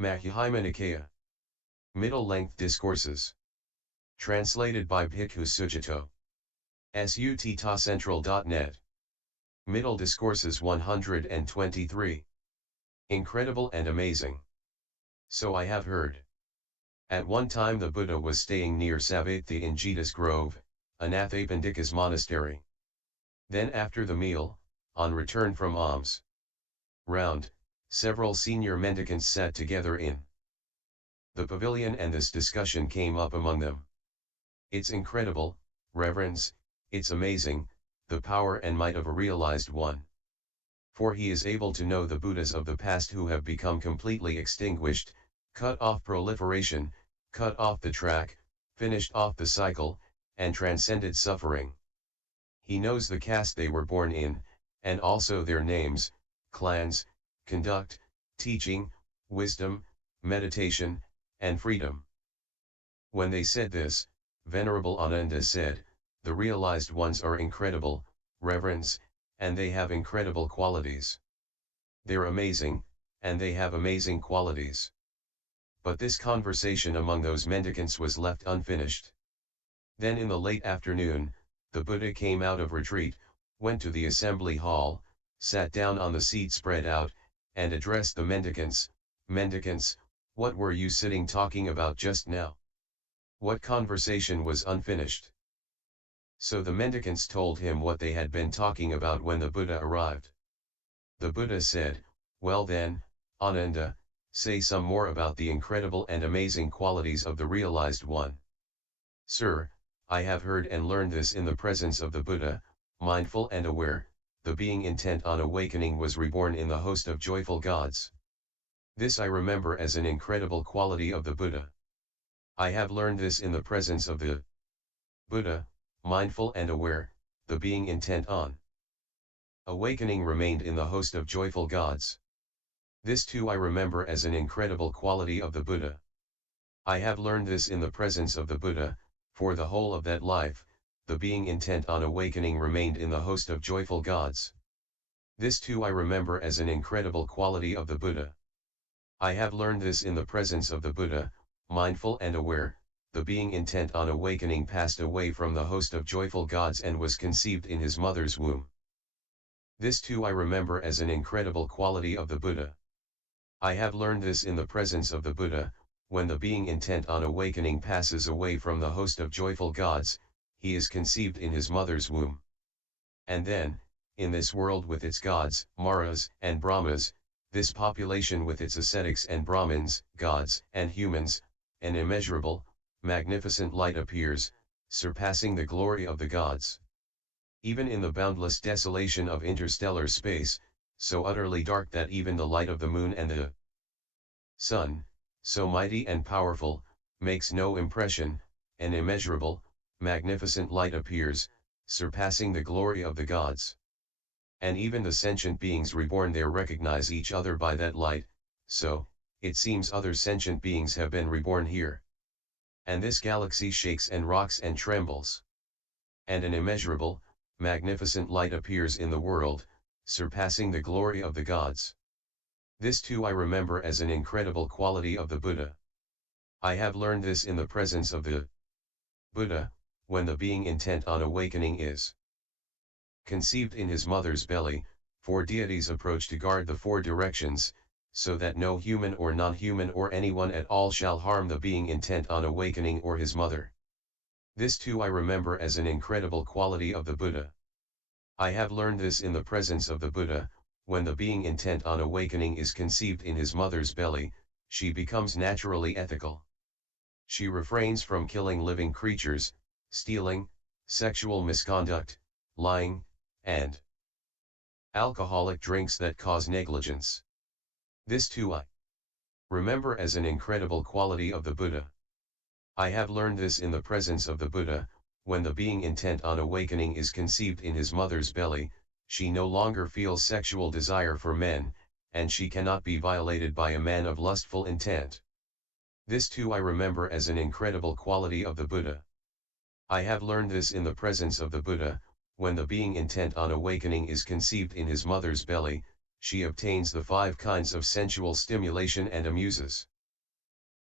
Madhyama Nikaya. Middle-length discourses. Translated by Bhikkhu Sujato. sutacentral.net. Middle Discourses 123. Incredible and amazing. So I have heard. At one time the Buddha was staying near Savatthi in Jeta's Grove, Anathapindika's monastery. Then after the meal, on return from alms round, several senior mendicants sat together in the pavilion, and this discussion came up among them. It's incredible, reverence, it's amazing, the power and might of a realized one. For he is able to know the Buddhas of the past who have become completely extinguished, cut off proliferation, cut off the track, finished off the cycle, and transcended suffering. He knows the caste they were born in, and also their names, clans, conduct, teaching, wisdom, meditation, and freedom. When they said this, Venerable Ananda said, the realized ones are incredible, reverence, and they have incredible qualities. They're amazing, and they have amazing qualities. But this conversation among those mendicants was left unfinished. Then in the late afternoon, the Buddha came out of retreat, went to the assembly hall, sat down on the seat spread out, and addressed the mendicants. Mendicants, what were you sitting talking about just now? What conversation was unfinished? So the mendicants told him what they had been talking about when the Buddha arrived. The Buddha said, well then, Ananda, say some more about the incredible and amazing qualities of the realized one. Sir, I have heard and learned this in the presence of the Buddha, mindful and aware, the being intent on awakening was reborn in the host of joyful gods. This I remember as an incredible quality of the Buddha. I have learned this in the presence of the Buddha, mindful and aware, the being intent on awakening remained in the host of joyful gods. This too I remember as an incredible quality of the Buddha. I have learned this in the presence of the Buddha, for the whole of that life, the being intent on awakening remained in the host of joyful gods. This too I remember as an incredible quality of the Buddha. I have learned this in the presence of the Buddha, mindful and aware, the being intent on awakening passed away from the host of joyful gods and was conceived in his mother's womb. This too I remember as an incredible quality of the Buddha. I have learned this in the presence of the Buddha, when the being intent on awakening passes away from the host of joyful gods, he is conceived in his mother's womb. And then, in this world with its gods, Maras, and Brahmas, this population with its ascetics and Brahmins, gods, and humans, an immeasurable, magnificent light appears, surpassing the glory of the gods. Even in the boundless desolation of interstellar space, so utterly dark that even the light of the moon and the sun, so mighty and powerful, makes no impression, an immeasurable, magnificent light appears, surpassing the glory of the gods. And even the sentient beings reborn there recognize each other by that light, so, it seems other sentient beings have been reborn here. And this galaxy shakes and rocks and trembles. And an immeasurable, magnificent light appears in the world, surpassing the glory of the gods. This too I remember as an incredible quality of the Buddha. I have learned this in the presence of the Buddha, when the being intent on awakening is conceived in his mother's belly, 4 deities approach to guard the 4 directions, so that no human or non-human or anyone at all shall harm the being intent on awakening or his mother. This too I remember as an incredible quality of the Buddha. I have learned this in the presence of the Buddha, when the being intent on awakening is conceived in his mother's belly, she becomes naturally ethical. She refrains from killing living creatures, stealing, sexual misconduct, lying, and alcoholic drinks that cause negligence. This too I remember as an incredible quality of the Buddha. I have learned this in the presence of the Buddha, when the being intent on awakening is conceived in his mother's belly, she no longer feels sexual desire for men, and she cannot be violated by a man of lustful intent. This too I remember as an incredible quality of the Buddha. I have learned this in the presence of the Buddha, when the being intent on awakening is conceived in his mother's belly, she obtains the 5 kinds of sensual stimulation and amuses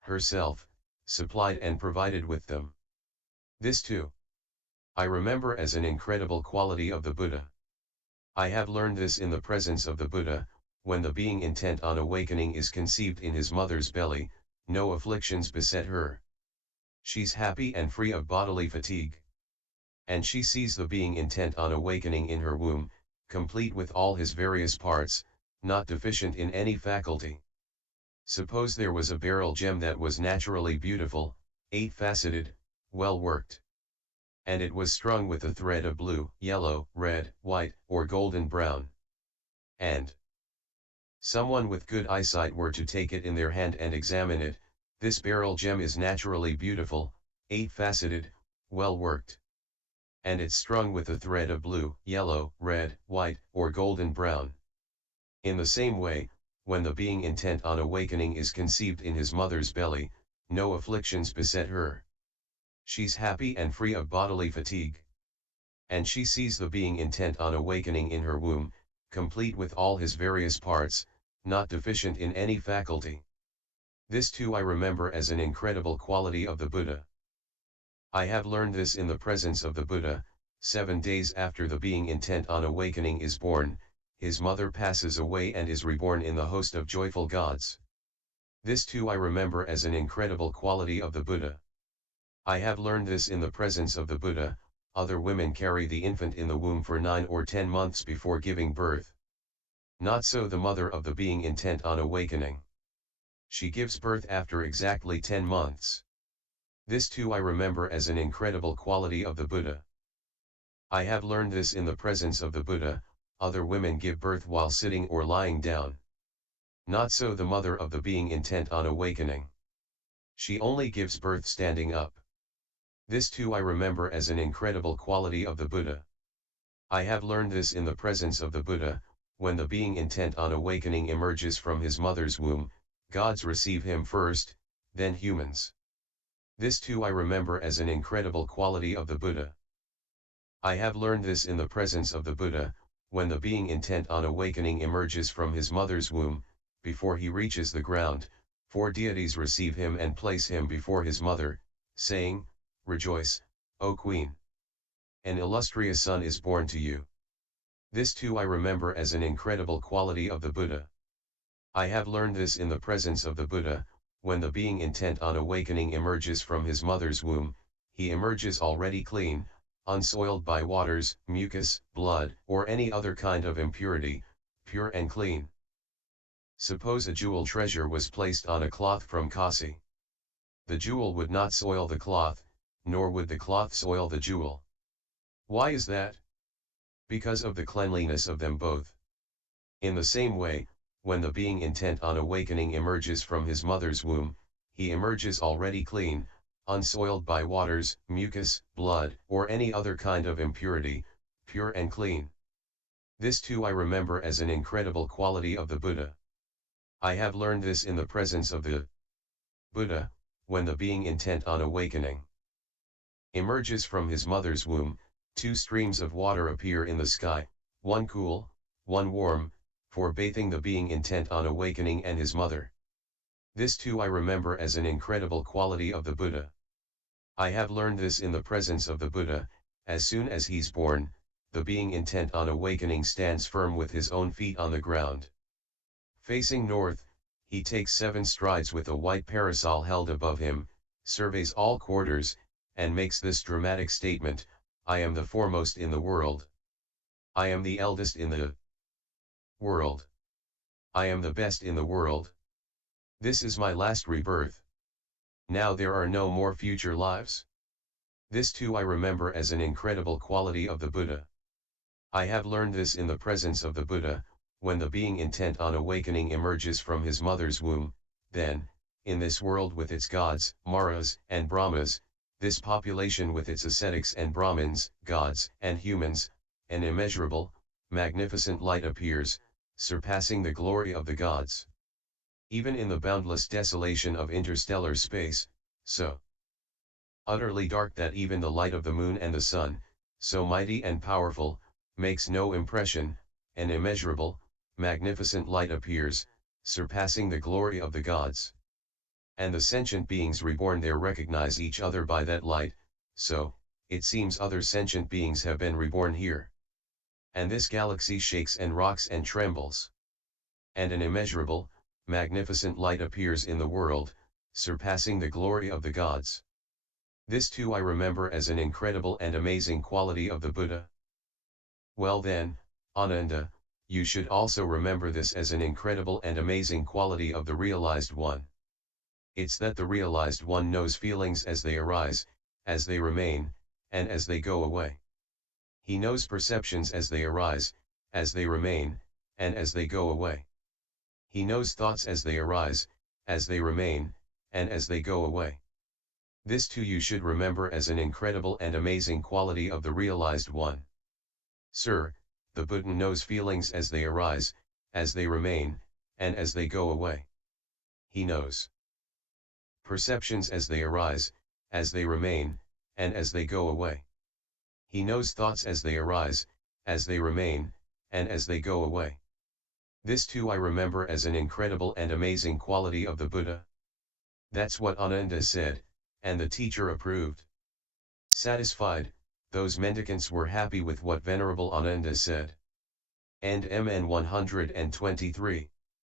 herself, supplied and provided with them. This too, I remember as an incredible quality of the Buddha. I have learned this in the presence of the Buddha. When the being intent on awakening is conceived in his mother's belly, no afflictions beset her. She's happy and free of bodily fatigue. And she sees the being intent on awakening in her womb, complete with all his various parts, not deficient in any faculty. Suppose there was a beryl gem that was naturally beautiful, 8-faceted, well worked. And it was strung with a thread of blue, yellow, red, white, or golden brown. And someone with good eyesight were to take it in their hand and examine it. This beryl gem is naturally beautiful, 8-faceted, well worked. And it's strung with a thread of blue, yellow, red, white, or golden brown. In the same way, when the being intent on awakening is conceived in his mother's belly, no afflictions beset her. She's happy and free of bodily fatigue. And she sees the being intent on awakening in her womb, complete with all his various parts, not deficient in any faculty. This too I remember as an incredible quality of the Buddha. I have learned this in the presence of the Buddha. 7 days after the being intent on awakening is born, his mother passes away and is reborn in the host of joyful gods. This too I remember as an incredible quality of the Buddha. I have learned this in the presence of the Buddha. Other women carry the infant in the womb for 9 or 10 months before giving birth. Not so the mother of the being intent on awakening. She gives birth after exactly 10 months. This too I remember as an incredible quality of the Buddha. I have learned this in the presence of the Buddha. Other women give birth while sitting or lying down. Not so the mother of the being intent on awakening. She only gives birth standing up. This too I remember as an incredible quality of the Buddha. I have learned this in the presence of the Buddha. When the being intent on awakening emerges from his mother's womb, gods receive him first, then humans. This too I remember as an incredible quality of the Buddha. I have learned this in the presence of the Buddha. When the being intent on awakening emerges from his mother's womb, before he reaches the ground, 4 deities receive him and place him before his mother, saying, "Rejoice, O Queen! An illustrious son is born to you." This too I remember as an incredible quality of the Buddha. I have learned this in the presence of the Buddha. When the being intent on awakening emerges from his mother's womb, he emerges already clean, unsoiled by waters, mucus, blood, or any other kind of impurity, pure and clean. Suppose a jewel treasure was placed on a cloth from Kasi. The jewel would not soil the cloth, nor would the cloth soil the jewel. Why is that? Because of the cleanliness of them both. In the same way, when the being intent on awakening emerges from his mother's womb, he emerges already clean, unsoiled by waters, mucus, blood, or any other kind of impurity, pure and clean. This too I remember as an incredible quality of the Buddha. I have learned this in the presence of the Buddha. When the being intent on awakening emerges from his mother's womb, 2 streams of water appear in the sky, one cool, one warm, for bathing the being intent on awakening and his mother. This too I remember as an incredible quality of the Buddha. I have learned this in the presence of the Buddha. As soon as he's born, the being intent on awakening stands firm with his own feet on the ground. Facing north, he takes 7 strides with a white parasol held above him, surveys all quarters, and makes this dramatic statement: "I am the foremost in the world. I am the eldest in the world. I am the best in the world. This is my last rebirth. Now there are no more future lives." This too I remember as an incredible quality of the Buddha. I have learned this in the presence of the Buddha. When the being intent on awakening emerges from his mother's womb, then, in this world with its gods, Maras, and Brahmas, this population with its ascetics and Brahmins, gods, and humans, an immeasurable, magnificent light appears, surpassing the glory of the gods. Even in the boundless desolation of interstellar space, so utterly dark that even the light of the moon and the sun, so mighty and powerful, makes no impression, an immeasurable, magnificent light appears, surpassing the glory of the gods. And the sentient beings reborn there recognize each other by that light, so, it seems other sentient beings have been reborn here. And this galaxy shakes and rocks and trembles. And an immeasurable, magnificent light appears in the world, surpassing the glory of the gods. This too I remember as an incredible and amazing quality of the Buddha. Well then, Ananda, you should also remember this as an incredible and amazing quality of the realized one. It's that the realized one knows feelings as they arise, as they remain, and as they go away. He knows perceptions as they arise, as they remain, and as they go away. He knows thoughts as they arise, as they remain, and as they go away. This too you should remember as an incredible and amazing quality of the realized one. Sir, the Buddha knows feelings as they arise, as they remain, and as they go away. He knows perceptions as they arise, as they remain, and as they go away. He knows thoughts as they arise, as they remain, and as they go away. This too I remember as an incredible and amazing quality of the Buddha. That's what Ananda said, and the teacher approved. Satisfied, those mendicants were happy with what Venerable Ananda said. And MN 123.